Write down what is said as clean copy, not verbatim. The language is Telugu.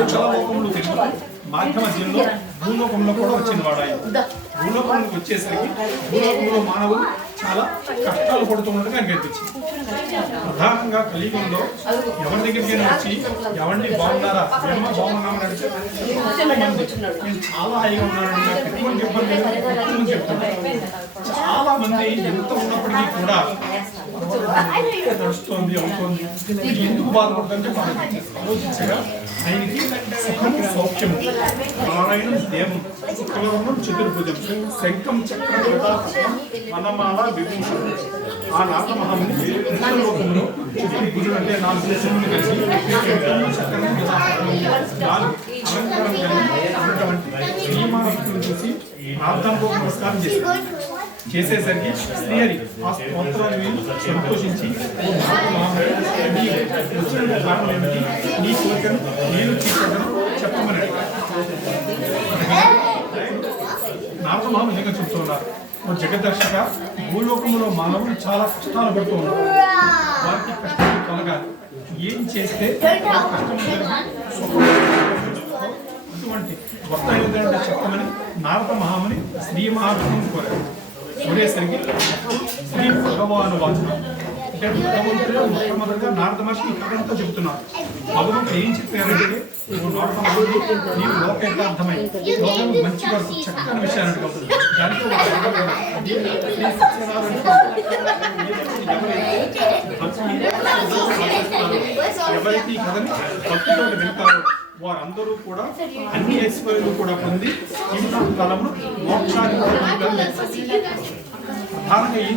సకలలోకములు తెలుగు మాధ్యమ మధ్యంలో భూలోకంలో కూడా వచ్చిన వాడు ఆయన. భూలోకంలోకి వచ్చేసరికి భూలోకంలో మానవులు చాలా కష్టాలు పడుతున్నట్టుగా అనిపించింది. ప్రధానంగా కలియుగంలో ఎవరి దగ్గరికి వచ్చి ఎవరిని బాగున్నారా ఏమో బాగున్నామని అడిగితే నేను చాలా హాయిగా ఉన్నాను, నాకు ఎటువంటి ఇబ్బంది లేదు చెప్తున్నాను. చాలా మంది ఎంత ఉన్నప్పటికీ కూడా నడుస్తోంది అవుతోంది ఎందుకు బాధపడుతుంటే ఆలోచించగా ఆయనకి సుఖము సౌఖ్యము నారాయణ దేవం శుక్రవర్ణం చతుర్భుజం శంఖం చక్రం వనమాల విభూషణం. ఆ నాగమహాముని లోకంలో చతుర్భుజుడు అంటే 4 దేశములు కలిసి శంఖము చక్రం నాలుగు అలంకారం ఉన్నటువంటి శ్రీమహావిష్ణువుని చూసి ప్రార్థనలో నమస్కారం చేసేసరికి శ్రీహరి ఆ స్తోత్రాన్ని సంతోషించి వచ్చిన కారణం ఏమిటి, నీ కోరికను నేను తీర్చగలను చెప్పమని నారదమహా నిజంగా చెప్తున్నారు. జగదర్శక భూలోకంలో మానవులు చాలా కష్టాలు పడుతూ ఉన్నారు. వారికి కష్టాలు కలగాలి, ఏం చేస్తే అటువంటి వర్తయుద్ధంటే చెప్పమని నారద మహాముని శ్రీ మహావిష్ణువుని కోరారు. కోరేసరికి శ్రీ భగవాను వాచనం అంటే భగవంతుడు మొట్టమొదటిగా నారద మహర్షి కథంతా చెబుతున్నారు. భగవంతుడు ఏం చెప్పారంటే నీవు లోకేతార్థమై లోకం మంచి వరకు చక్కని విషయాన్ని అడుగుతుంది. దాంట్లో ఎవరైతే ఈ కథని భక్తితో వింటారో వారందరూ కూడా అన్ని ఐశ్వర్యాలు కూడా పొంది జీవిత కాలంలో మోక్షాన్ని ప్రధానంగా ఏం